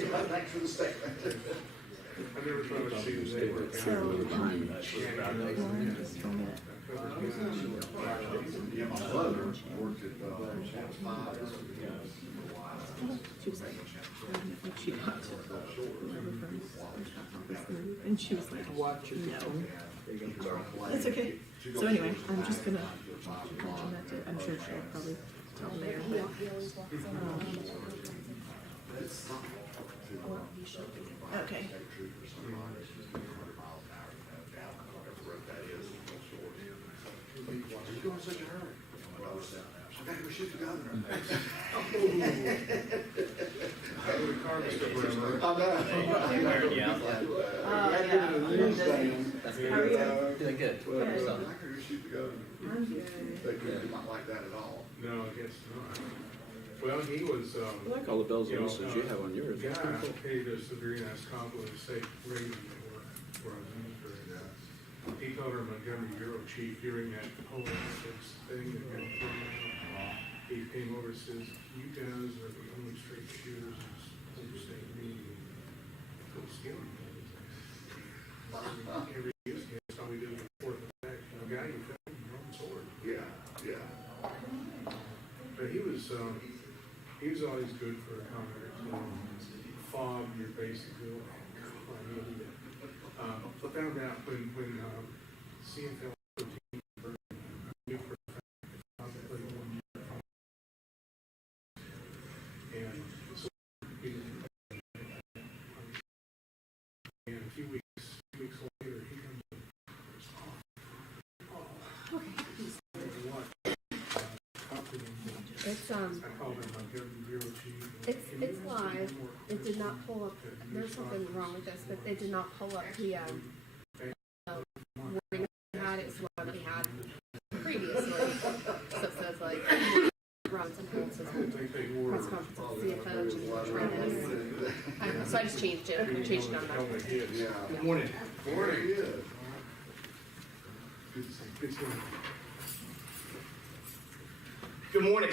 Thanks for the statement. I never thought I'd see the day where So, Lauren just told me that. Yeah, my brother worked at, She was like, like she got to whoever from office move, and she was like, no. That's okay. So anyway, I'm just gonna mention that to, I'm sure she'll probably tell Mayor, but, okay. you going in such a hurry? I gotta go shoot the governor. How are you? Doing good. I gotta go shoot the governor. I'm good. They might like that at all. No, I guess not. Well, he was, I like all the bells and whistles you have on yours. guy That's pretty cool. paid us a very nice compliment, a state rating for our minister. He called her Montgomery Bureau Chief during that whole ethics thing that got thrown out. He came over and says, you guys are the only straight shooters in the state meeting. Go steal them. Every use case, all we did was report the fact, the guy you found with your own sword. Yeah, yeah. But he was always good for a comment. Fog, you're basically like, I need it. I found out when CFL 13 knew for a fact that I played 1 year. And so and a few weeks later, he comes in. It's I called him Montgomery Bureau Chief. it's live. It did not pull up. There's something wrong with this, but it did not pull up the warning we had. It's the one we had previously. So it says like Robinson Hills says press conference of CFO to try this. So I just changed it. I changed it on that. Yeah. Good morning. Morning. Good. Good to see you. Good morning.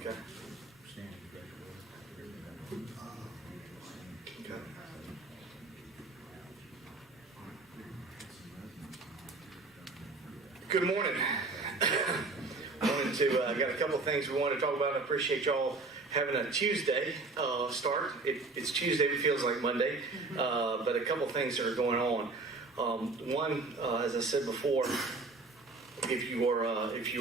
Okay. Good morning. Got a couple of things we want to talk about. I appreciate y'all having a Tuesday start. It's Tuesday, it feels like Monday, but a couple of things that are going on. One, as I said before, if you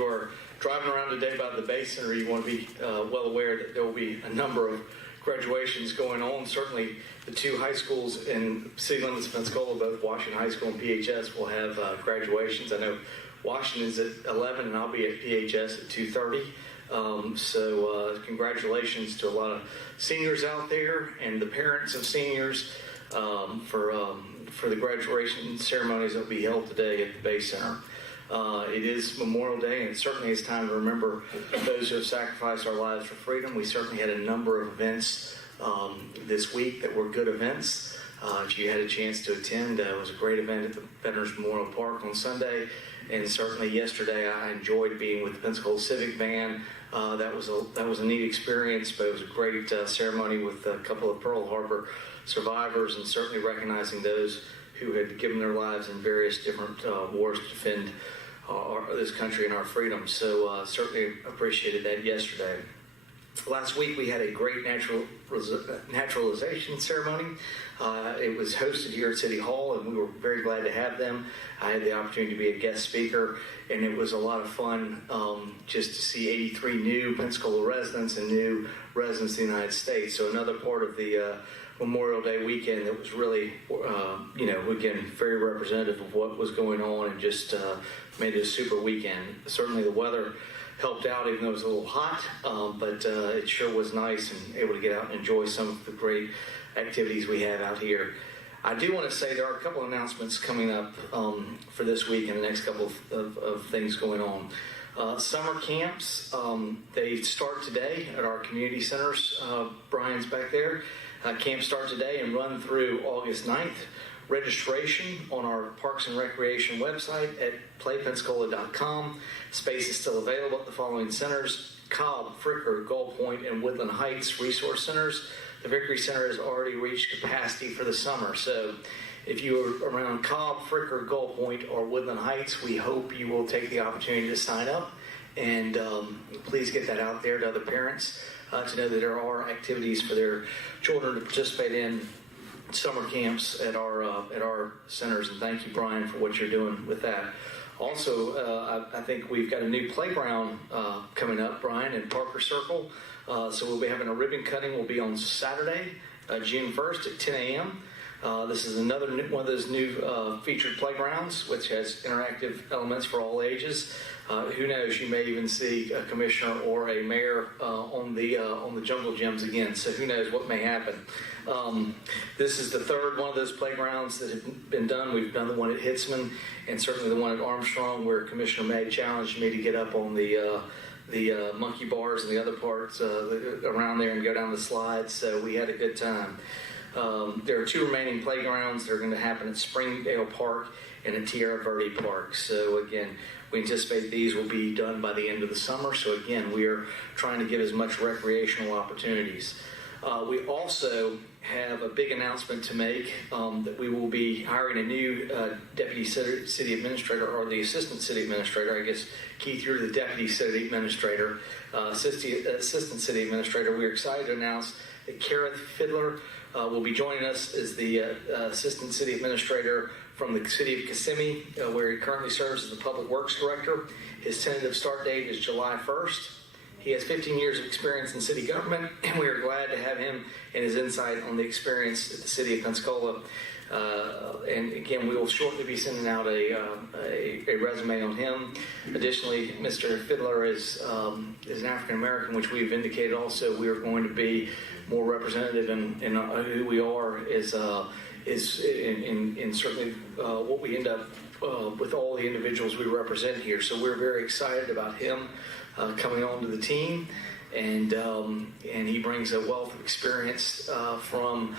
are driving around today by the Bay Center, you want to be well aware that there will be a number of graduations going on. Certainly, the two high schools in city limits of Pensacola, both Washington High School and PHS, will have graduations. I know Washington's at 11, and I'll be at PHS at 2:30. So congratulations to a lot of seniors out there and the parents of seniors for the graduation ceremonies that will be held today at the Bay Center. It is Memorial Day, and it certainly is time to remember those who have sacrificed our lives for freedom. We certainly had a number of events this week that were good events. If you had a chance to attend, it was a great event at the Veterans Memorial Park on Sunday, and certainly yesterday I enjoyed being with the Pensacola Civic Band. That was a neat experience, but it was a great ceremony with a couple of Pearl Harbor survivors, and certainly recognizing those who had given their lives in various different wars to defend this country and our freedom. So certainly appreciated that yesterday. Last week we had a great naturalization ceremony. It was hosted here at City Hall, and we were very glad to have them. I had the opportunity to be a guest speaker, and it was a lot of fun just to see 83 new Pensacola residents and new residents in the United States. So another part of the Memorial Day weekend that was really, again, very representative of what was going on, and just made it a super weekend. Certainly the weather helped out, even though it was a little hot, but it sure was nice and able to get out and enjoy some of the great activities we have out here. I do want to say there are a couple of announcements coming up for this week and the next couple of things going on. Summer camps, they start today at our community centers. Brian's back there. Camps start today and run through August 9th. Registration on our Parks and Recreation website at playpensacola.com. Space is still available at the following centers: Cobb, Fricker, Gull Point, and Woodland Heights Resource Centers. The Vickery Center has already reached capacity for the summer. So if you are around Cobb, Fricker, Gull Point, or Woodland Heights, we hope you will take the opportunity to sign up. And please get that out there to other parents to know that there are activities for their children to participate in summer camps at our centers. And thank you, Brian, for what you're doing with that. Also, I think we've got a new playground coming up, Brian, in Parker Circle. So we'll be having a ribbon cutting. Will be on Saturday, June 1st at 10 a.m. This is another one of those new featured playgrounds, which has interactive elements for all ages. Who knows? You may even see a commissioner or a mayor on the jungle gyms again. So who knows what may happen? This is the third one of those playgrounds that have been done. We've done the one at Hitzman and certainly the one at Armstrong, where Commissioner May challenged me to get up on the monkey bars and the other parts around there and go down the slides. So we had a good time. There are two remaining playgrounds that are going to happen at Springdale Park and at Tierra Verde Park. So again, we anticipate these will be done by the end of the summer. So again, we are trying to give as much recreational opportunities. We also have a big announcement to make that we will be hiring a new deputy city administrator, or the assistant city administrator. I guess, Keith, you're the deputy city administrator, assistant city administrator. We're excited to announce that Kareth Fiddler will be joining us as the assistant city administrator from the city of Kissimmee, where he currently serves as the public works director. His tentative start date is July 1st. He has 15 years of experience in city government, and we are glad to have him and his insight on the experience at the city of Pensacola. And again, we will shortly be sending out a resume on him. Additionally, Mr. Fiddler is an African American, which we've indicated also we are going to be more representative in who we are is in certainly what we end up with all the individuals we represent here. So we're very excited about him coming on to the team, and he brings a wealth of experience from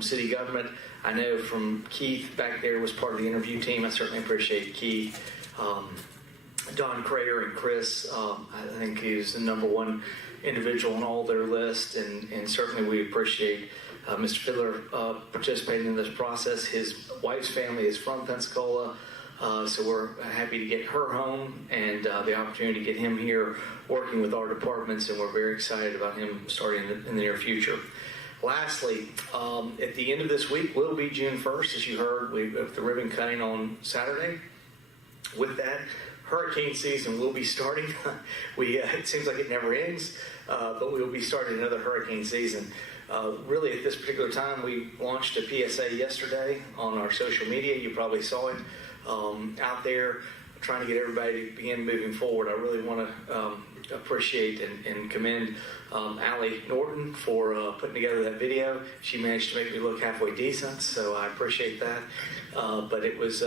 city government. I know from Keith back there was part of the interview team. I certainly appreciate Keith. Don Crater and Chris, I think he's the number one individual on all their list, and certainly we appreciate Mr. Fiddler participating in this process. His wife's family is from Pensacola, so we're happy to get her home and the opportunity to get him here working with our departments, and we're very excied about him starting in the near future. Lastly, at the end of this week will be June 1st, as you heard. We have the ribbon cutting on Saturday. With that, hurricane season will be starting. It seems like it never ends, but we'll be starting another hurricane season. Really, at this particular time, we launched a PSA yesterday on our social media. You probably saw it out there, trying to get everybody to begin moving forward. I really want to appreciate and commend Allie Norton for putting together that video. She managed to make me look halfway decent, so I appreciate that. But it was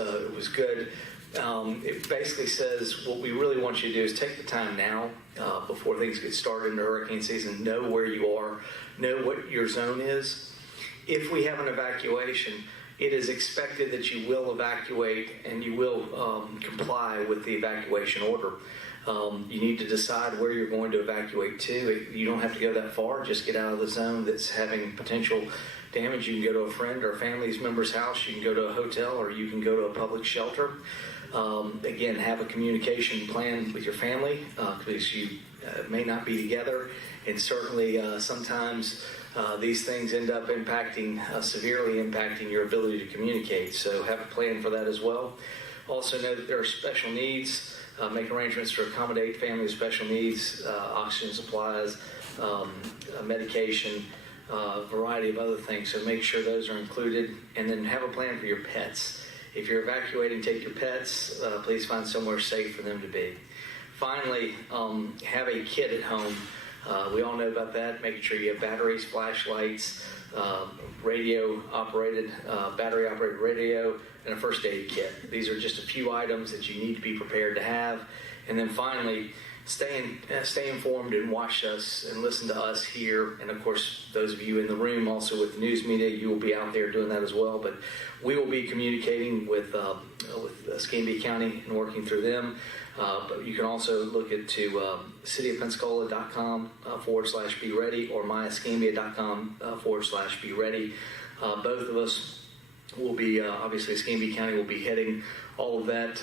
good. It basically says what we really want you to do is take the time now before things get started in the hurricane season. Know where you are. Know what your zone is. If we have an evacuation, it is expected that you will evacuate and you will comply with the evacuation order. You need to decide where you're going to evacuate to. You don't have to go that far. Just get out of the zone that's having potential damage. You can go to a friend or a family member's house. You can go to a hotel, or you can go to a public shelter. Again, have a communication plan with your family because you may not be together, and certainly sometimes these things end up severely impacting your ability to communicate. So have a plan for that as well. Also know that there are special needs. Make arrangements to accommodate family with special needs, oxygen supplies, medication, a variety of other things. So make sure those are included, and then have a plan for your pets. If you're evacuating, take your pets. Please find somewhere safe for them to be. Finally, have a kit at home. We all know about that, making sure you have batteries, flashlights, radio operated, battery operated radio, and a first aid kit. These are just a few items that you need to be prepared to have. And then finally, stay informed and watch us and listen to us here. And of course, those of you in the room also with the news media, you will be out there doing that as well. But we will be communicating with Escambia County and working through them. But you can also look into cityofpensacola.com /be ready or myescambia.com /be ready. Both of us will be, obviously Escambia County will be heading all of that,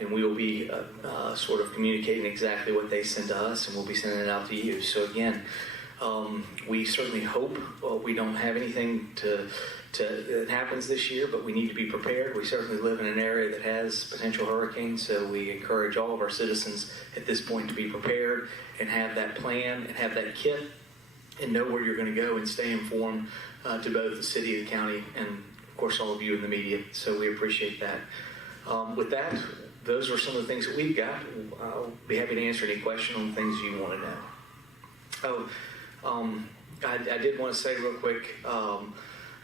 and we will be sort of communicating exactly what they send to us, and we'll be sending it out to you. So again, we certainly hope we don't have anything that happens this year, but we need to be prepared. We certainly live in an area that has potential hurricanes, so we encourage all of our citizens at this point to be prepared and have that plan and have that kit and know where you're going to go and stay informed to both the city and the county and, of course, all of you in the media. So we appreciate that. With that, those are some of the things that we've got. I'll be happy to answer any question on things you want to know. I did want to say real quick,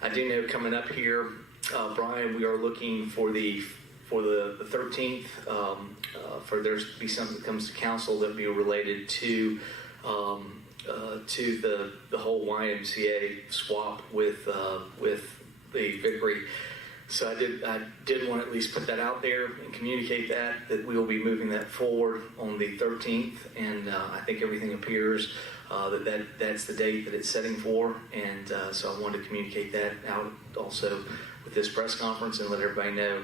I do know coming up here, Brian, we are looking for the 13th, for there to be something that comes to council that be related to the whole YMCA swap with the Vickery. So I did want to at least put that out there and communicate that we will be moving that forward on the 13th, and I think everything appears that's the date that it's setting for, and so I wanted to communicate that out also with this press conference and let everybody know,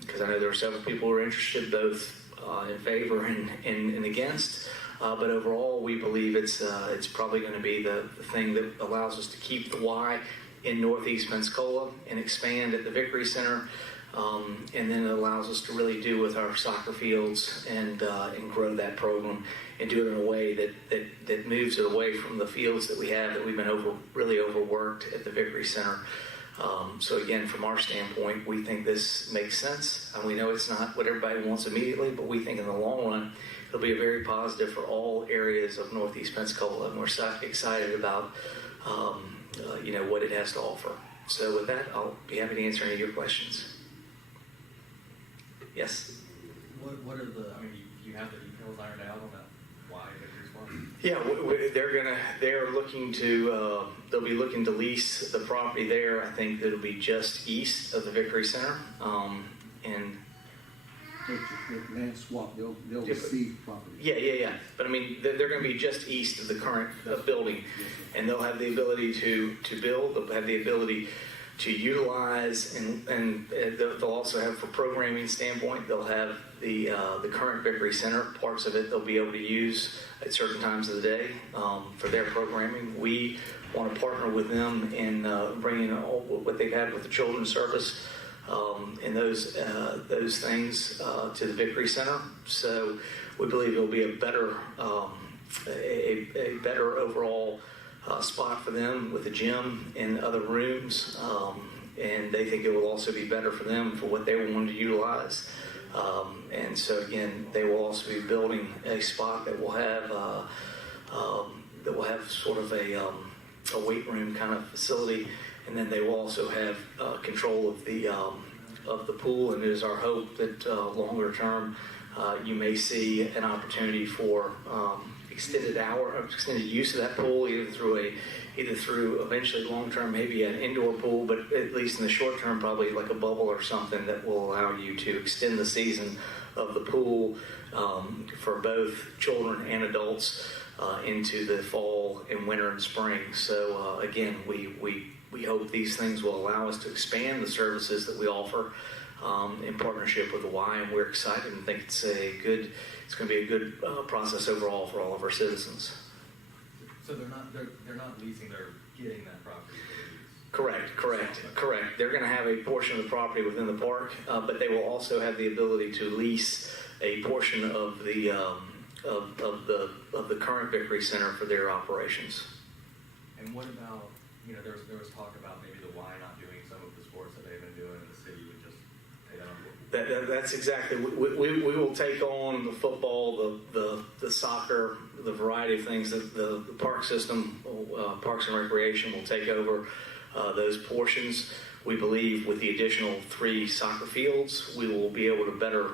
because I know there are several people who are interested, both in favor and against, but overall we believe it's probably going to be the thing that allows us to keep the Y in Northeast Pensacola and expand at the Vickery Center, and then it allows us to really do with our soccer fields and grow that program and do it in a way that moves it away from the fields that we have that we've been really overworked at the Vickery Center. So again, from our standpoint, we think this makes sense, and we know it's not what everybody wants immediately, but we think in the long run it'll be a very positive for all areas of Northeast Pensacola, and we're excited about what it has to offer. So with that, I'll be happy to answer any of your questions. Yes? What are you have the details ironed out on that? Why Vickery's one? Yeah, they'll be looking to lease the property there. I think that'll be just east of the Vickery Center, and Land swap, they'll receive property. Yeah. But I mean, they're going to be just east of the current building, and they'll have the ability to build. They'll have the ability to utilize, and they'll also have, for programming standpoint, they'll have the current Vickery Center. Parts of it they'll be able to use at certain times of the day for their programming. We want to partner with them in bringing all what they've had with the Children's Service and those things to the Vickery Center. So we believe it'll be a better overall spot for them with a gym and other rooms, and they think it will also be better for them for what they want to utilize. And so again, they will also be building a spot that will have sort of a weight room kind of facility. And then they will also have control of the pool, and it is our hope that longer term you may see an opportunity for extended use of that pool, either through eventually long term maybe an indoor pool, but at least in the short term probably like a bubble or something that will allow you to extend the season of the pool for both children and adults into the fall and winter and spring. So again, we hope these things will allow us to expand the services that we offer in partnership with the Y, and we're excited and think it's going to be a good process overall for all of our citizens. So they're not leasing; they're getting that property. Correct. They're going to have a portion of the property within the park, but they will also have the ability to lease a portion of the current Vickery Center for their operations. And what about, there was talk about maybe the Y not doing some of the sports that they've been doing in the city would just take that on. That's exactly. We will take on the football, the soccer, the variety of things. The park system, Parks and Recreation will take over those portions. We believe with the additional 3 soccer fields, we will be able to better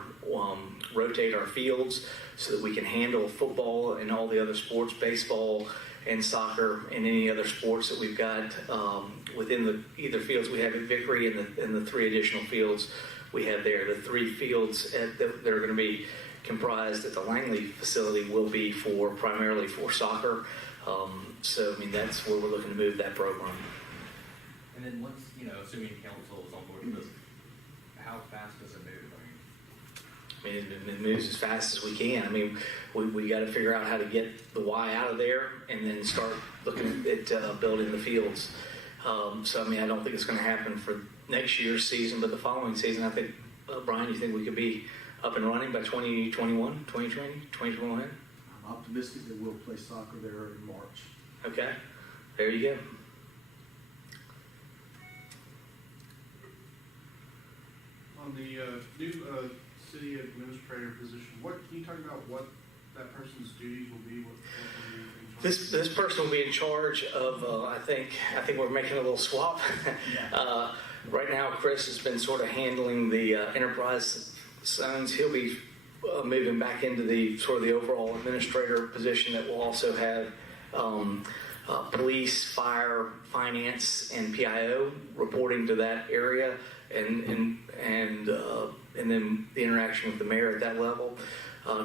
rotate our fields so that we can handle football and all the other sports, baseball and soccer and any other sports that we've got within either fields we have at Vickery and the 3 additional fields we have there. The 3 fields that are going to be comprised at the Langley facility will be primarily for soccer. So, I mean, that's where we're looking to move that program. And then once, assuming council is on board with this, how fast does it move? I mean, it moves as fast as we can. I mean, we got to figure out how to get the Y out of there and then start looking at building the fields. So, I mean, I don't think it's going to happen for next year's season, but the following season, I think, Brian, you think we could be up and running by 2021, 2020, 2021? I'm optimistic that we'll play soccer there in March. Okay, there you go. On the new city administrator position, can you talk about what that person's duties will be? What will be in charge? This person will be in charge of. I think we're making a little swap. Right now, Chris has been sort of handling the enterprise zones. He'll be moving back into the sort of the overall administrator position that will also have police, fire, finance, and PIO reporting to that area, and then the interaction with the mayor at that level.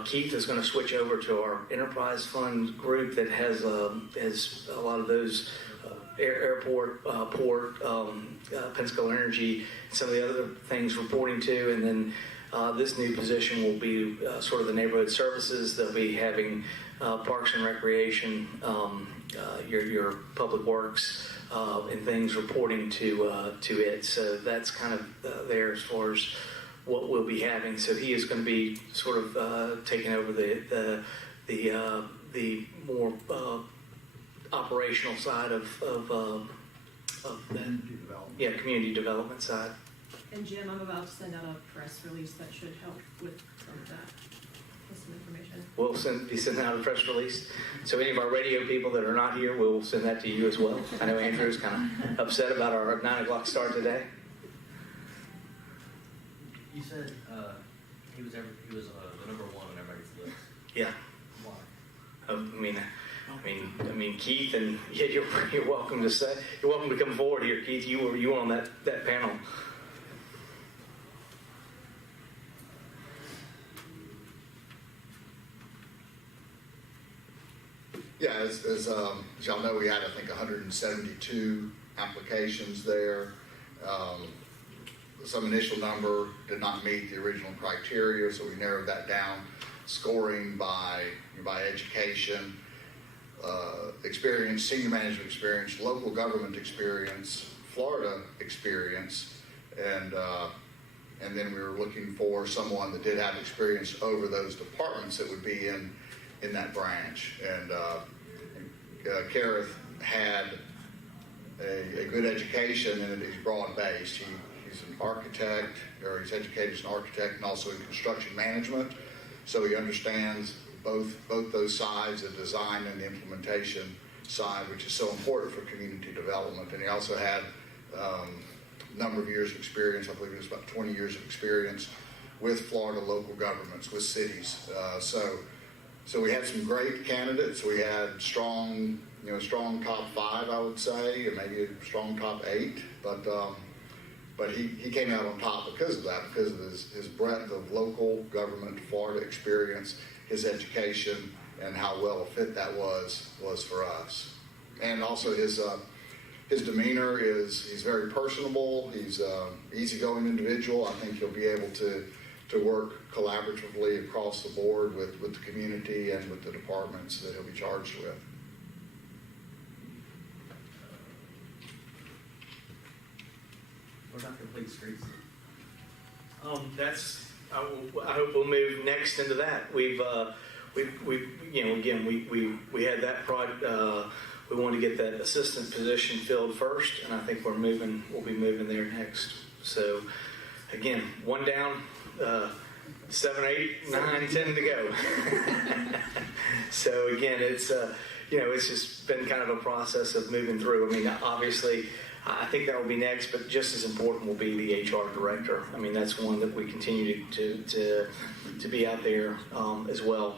Keith is going to switch over to our enterprise fund group that has a lot of those airport, port, Pensacola Energy, some of the other things reporting to, and then this new position will be sort of the neighborhood services. They'll be having Parks and Recreation, your public works, and things reporting to it. So that's kind of there as far as what we'll be having. So he is going to be sort of taking over the more operational side of that. Community development. Yeah, community development side. And Jim, I'm about to send out a press release that should help with some of that, with some information. We'll be sending out a press release. So any of our radio people that are not here, we'll send that to you as well. I know Andrew's kind of upset about our 9 o'clock start today. You said he was the number 1 on everybody's list. Yeah. Why? I mean, Keith, and yeah, you're welcome to come forward here, Keith. You were on that panel. Yeah, as y'all know, we had, I think, 172 applications there. Some initial number did not meet the original criteria, so we narrowed that down, scoring by education, experience, senior management experience, local government experience, Florida experience, and then we were looking for someone that did have experience over those departments that would be in that branch. And Kareth had a good education, and he's broad-based. He's an architect, or he's educated as an architect and also in construction management. So he understands both those sides, the design and the implementation side, which is so important for community development. And he also had a number of years of experience. I believe it was about 20 years of experience with Florida local governments, with cities. So we had some great candidates. We had strong top 5, I would say, and maybe a strong top 8. But he came out on top because of that, because of his breadth of local government, Florida experience, his education, and how well a fit that was for us. And also his demeanor he's very personable. He's an easygoing individual. I think he'll be able to work collaboratively across the board with the community and with the departments that he'll be charged with. What about complete streets? I hope we'll move next into that. We had that project. We want to get that assistant position filled first, and I think we'll be moving there next. So again, one down, 7, 8, 9, 10 to go. So again, it's it's just been kind of a process of moving through. I mean, obviously, I think that will be next, but just as important will be the HR director. I mean, that's one that we continue to be out there as well.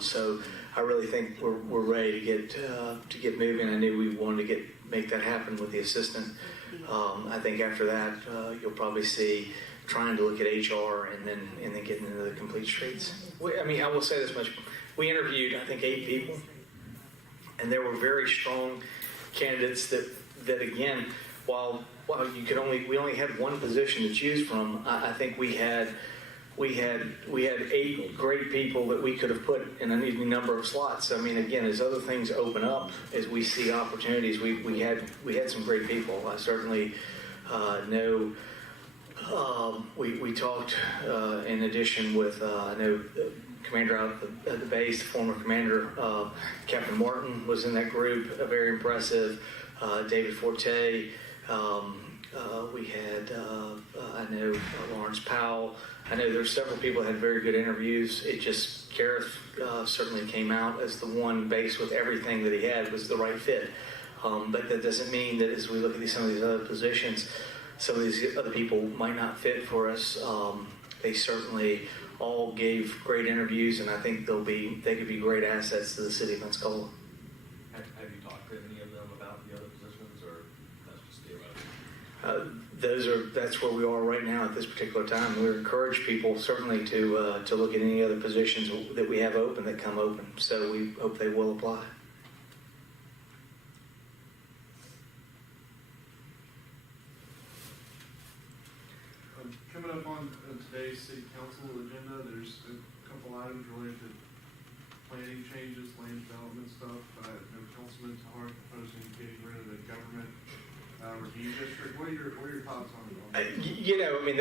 So I really think we're ready to get moving. I knew we wanted to make that happen with the assistant. I think after that, you'll probably see trying to look at HR and then getting into the complete streets. I mean, I will say this much: we interviewed, I think, 8 people, and there were very strong candidates that again, while we only had one position to choose from, I think we had 8 great people that we could have put in any number of slots. I mean, again, as other things open up, as we see opportunities, we had some great people. I certainly know. We talked in addition with I know the commander out at the base, former commander Captain Martin was in that group. Very impressive. David Forte. We had I know Lawrence Powell. I know there's several people that had very good interviews. It just Gareth certainly came out as the one based with everything that he had was the right fit. But that doesn't mean that as we look at some of these other positions, some of these other people might not fit for us. They certainly all gave great interviews, and I think they could be great assets to the city of Pensacola. Have you talked to any of them about the other positions, or that's just theoretical? That's where we are right now at this particular time. We encourage people certainly to look at any other positions that we have open that come open. So we hope they will apply. Coming up on today's city council agenda, there's a couple items related to planning changes, land development stuff. Councilman Tahar proposing getting rid of the government review district. What are your thoughts on that? I mean,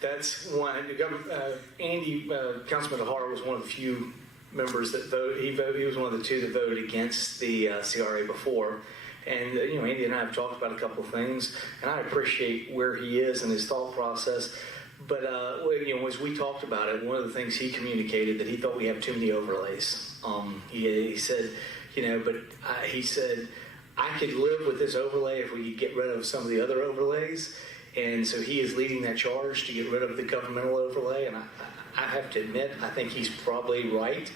that's one. Andy, Councilman Tahar was one of the few members that voted. He was one of the 2 that voted against the CRA before. And, Andy and I have talked about a couple of things, and I appreciate where he is in his thought process. But, as we talked about it, one of the things he communicated that he thought we have too many overlays. He said, he said, I could live with this overlay if we could get rid of some of the other overlays. And so he is leading that charge to get rid of the governmental overlay. And I have to admit, I think he's probably right.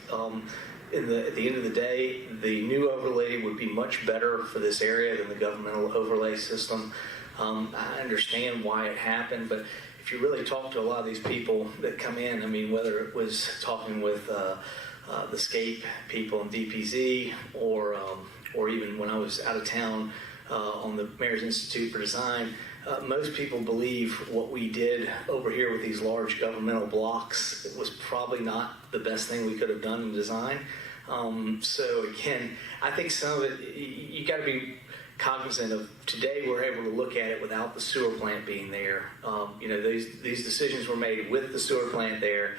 At the end of the day, the new overlay would be much better for this area than the governmental overlay system. I understand why it happened, but if you really talk to a lot of these people that come in, I mean, whether it was talking with the SCAPE people in DPZ or even when I was out of town on the Mayor's Institute for Design, most people believe what we did over here with these large governmental blocks was probably not the best thing we could have done in design. So again, I think some of it, you got to be cognizant of. Today we're able to look at it without the sewer plant being there. These decisions were made with the sewer plant there.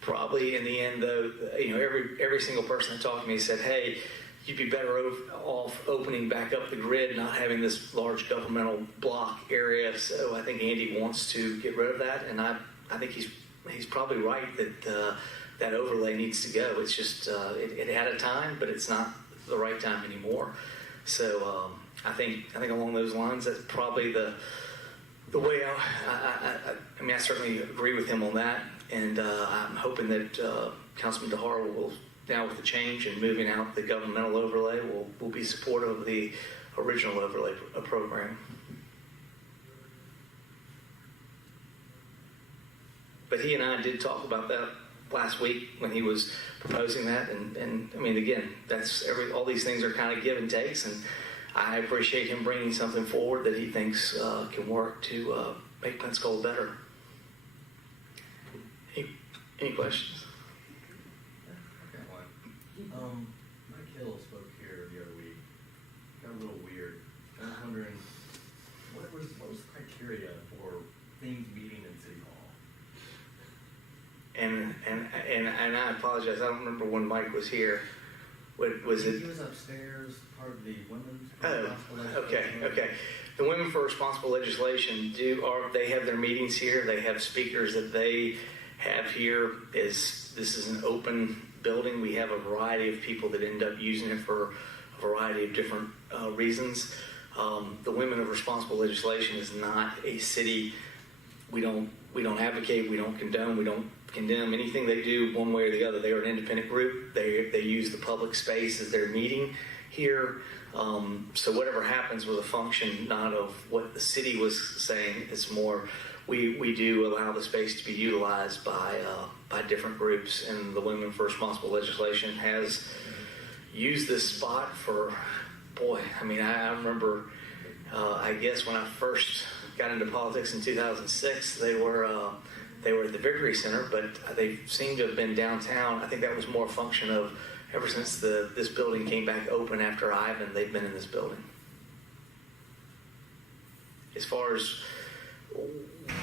Probably in the end, though, every single person that talked to me said, "Hey, you'd be better off opening back up the grid, not having this large governmental block area." So I think Andy wants to get rid of that, and I think he's probably right that that overlay needs to go. It's just it had a time, but it's not the right time anymore. So I think along those lines, that's probably the way. I mean, I certainly agree with him on that, and I'm hoping that Councilman Tahar will. Now with the change and moving out the governmental overlay, will be supportive of the original overlay program. But he and I did talk about that last week when he was proposing that, and I mean, again, all these things are kind of give and takes, and I appreciate him bringing something forward that he thinks can work to make Pensacola better. Any questions? Mike Hill spoke here the other week. Got a little weird. I was wondering, what was the criteria for things meeting in City Hall? And I apologize. I don't remember when Mike was here. Was it? He was upstairs, part of the women's. Okay. The Women for Responsible Legislation they have their meetings here. They have speakers that they have here is this is an open building. We have a variety of people that end up using it for a variety of different reasons. The Women of Responsible Legislation is not a city. We don't advocate, we don't condone, we don't condemn anything they do one way or the other. They are an independent group. They use the public space as their meeting here. So whatever happens was a function not of what the city was saying. It's more we do allow the space to be utilized by different groups, and the Women for Responsible Legislation has used this spot for, boy, I mean, I remember, I guess when I first got into politics in 2006, they were at the Victory Center, but they seem to have been downtown. I think that was more a function of ever since this building came back open after Ivan, they've been in this building. As far as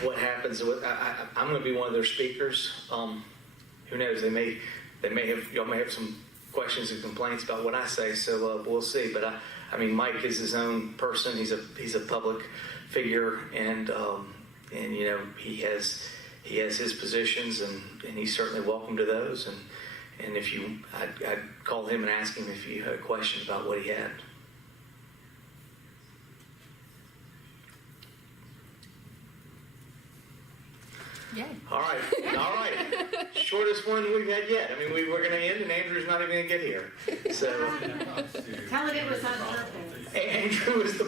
what happens, I'm going to be one of their speakers. Who knows? Y'all may have some questions and complaints about what I say, so we'll see. But I mean, Mike is his own person. He's a public figure, and you know, he has his positions, and he's certainly welcome to those. And if I'd call him and ask him if you had a question about what he had. Yay. All right. Shortest one we've had yet. I mean, we're going to end, and Andrew's not even going to get here. So Tell it was on purpose. Andrew was the